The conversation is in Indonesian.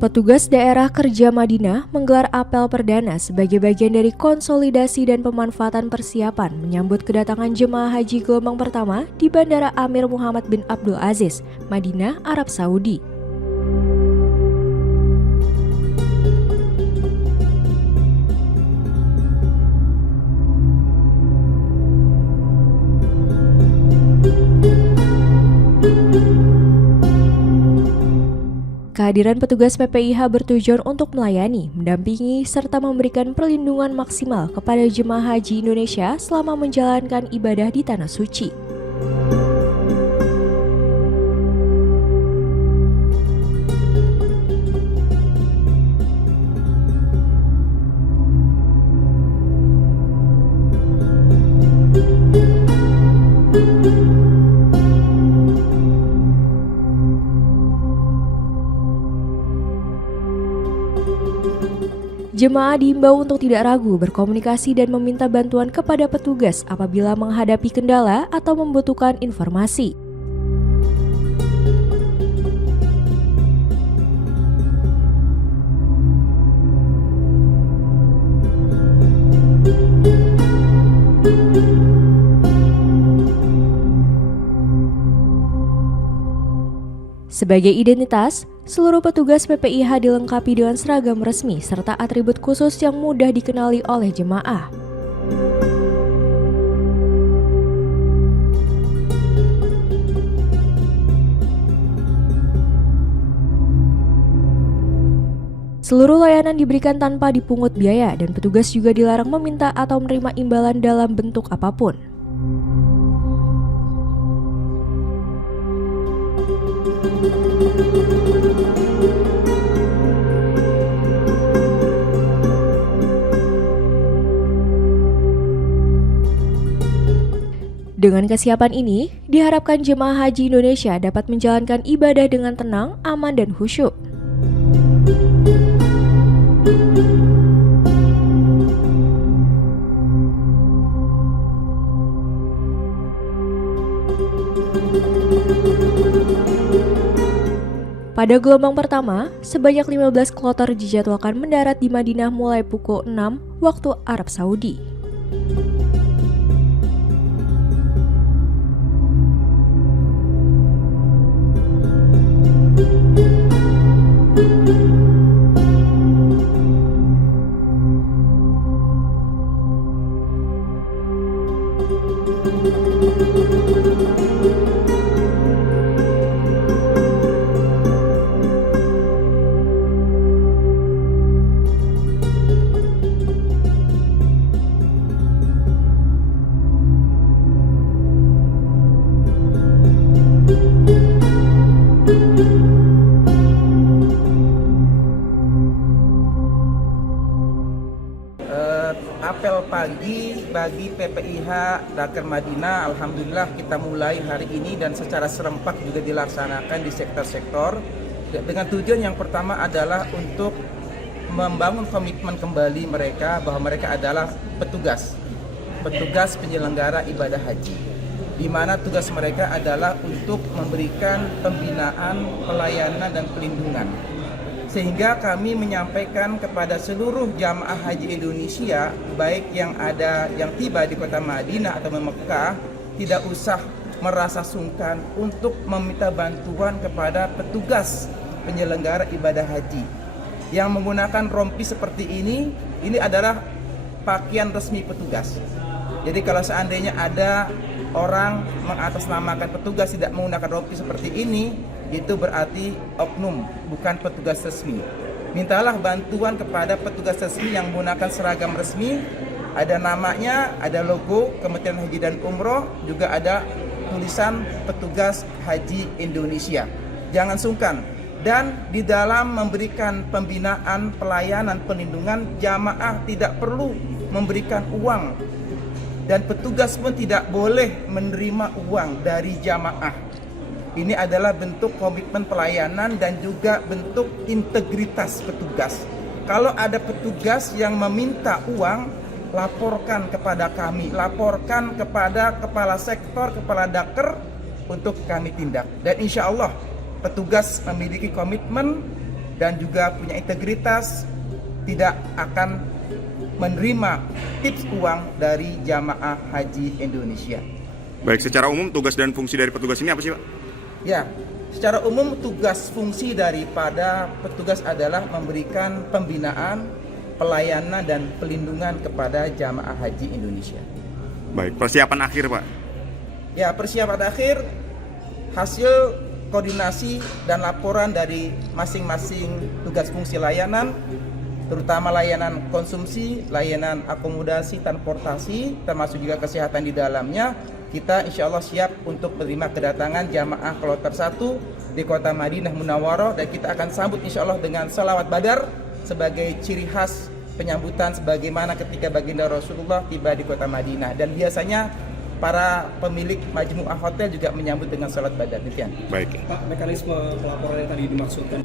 Petugas Daerah Kerja Madinah menggelar apel perdana sebagai bagian dari konsolidasi dan pemanfaatan persiapan menyambut kedatangan jemaah haji gelombang pertama di Bandara Amir Muhammad bin Abdul Aziz, Madinah, Arab Saudi. Kehadiran petugas PPIH bertujuan untuk melayani, mendampingi, serta memberikan perlindungan maksimal kepada jemaah haji Indonesia selama menjalankan ibadah di Tanah Suci. Jemaah diimbau untuk tidak ragu berkomunikasi dan meminta bantuan kepada petugas apabila menghadapi kendala atau membutuhkan informasi. Sebagai identitas, seluruh petugas PPIH dilengkapi dengan seragam resmi serta atribut khusus yang mudah dikenali oleh jemaah. Seluruh layanan diberikan tanpa dipungut biaya dan petugas juga dilarang meminta atau menerima imbalan dalam bentuk apapun. Dengan kesiapan ini, diharapkan jemaah haji Indonesia dapat menjalankan ibadah dengan tenang, aman, dan khusyuk. Pada gelombang pertama, sebanyak 15 kloter dijadwalkan mendarat di Madinah mulai pukul 6 waktu Arab Saudi. Apel pagi bagi PPIH Dakar Madinah, alhamdulillah kita mulai hari ini dan secara serempak juga dilaksanakan di sektor-sektor dengan tujuan yang pertama adalah untuk membangun komitmen kembali mereka bahwa mereka adalah petugas penyelenggara ibadah haji, di mana tugas mereka adalah untuk memberikan pembinaan, pelayanan, dan pelindungan. Sehingga kami menyampaikan kepada seluruh jamaah haji Indonesia, baik yang tiba di kota Madinah atau Mekah, tidak usah merasa sungkan untuk meminta bantuan kepada petugas penyelenggara ibadah haji. Yang menggunakan rompi seperti ini adalah pakaian resmi petugas. Jadi kalau seandainya ada orang mengatasnamakan petugas tidak menggunakan rompi seperti ini, itu berarti oknum, bukan petugas resmi. Mintalah bantuan kepada petugas resmi yang menggunakan seragam resmi, ada namanya, ada logo Kementerian Haji dan Umroh, juga ada tulisan petugas haji Indonesia. Jangan sungkan. Dan di dalam memberikan pembinaan, pelayanan, perlindungan, jamaah tidak perlu memberikan uang. Dan petugas pun tidak boleh menerima uang dari jamaah. Ini adalah bentuk komitmen pelayanan dan juga bentuk integritas petugas. Kalau ada petugas yang meminta uang, laporkan kepada kami, laporkan kepada kepala sektor, kepala daker untuk kami tindak. Dan insya Allah petugas memiliki komitmen dan juga punya integritas, tidak akan menerima tips uang dari jamaah haji Indonesia. Baik, secara umum tugas dan fungsi dari petugas ini apa sih, Pak? Ya, secara umum tugas fungsi daripada petugas adalah memberikan pembinaan, pelayanan dan pelindungan kepada jamaah haji Indonesia. Baik, persiapan akhir, Pak. Ya, persiapan akhir hasil koordinasi dan laporan dari masing-masing tugas fungsi layanan, terutama layanan konsumsi, layanan akomodasi, transportasi, termasuk juga kesehatan di dalamnya. Kita insya Allah siap untuk menerima kedatangan jamaah kloter 1 di kota Madinah Munawwarah, dan kita akan sambut insya Allah dengan salawat badar sebagai ciri khas penyambutan sebagaimana ketika baginda Rasulullah tiba di kota Madinah. Dan biasanya para pemilik majmu'ah hotel juga menyambut dengan salat badar. Demikian. Baik. Pak, mekanisme pelaporan yang tadi dimaksudkan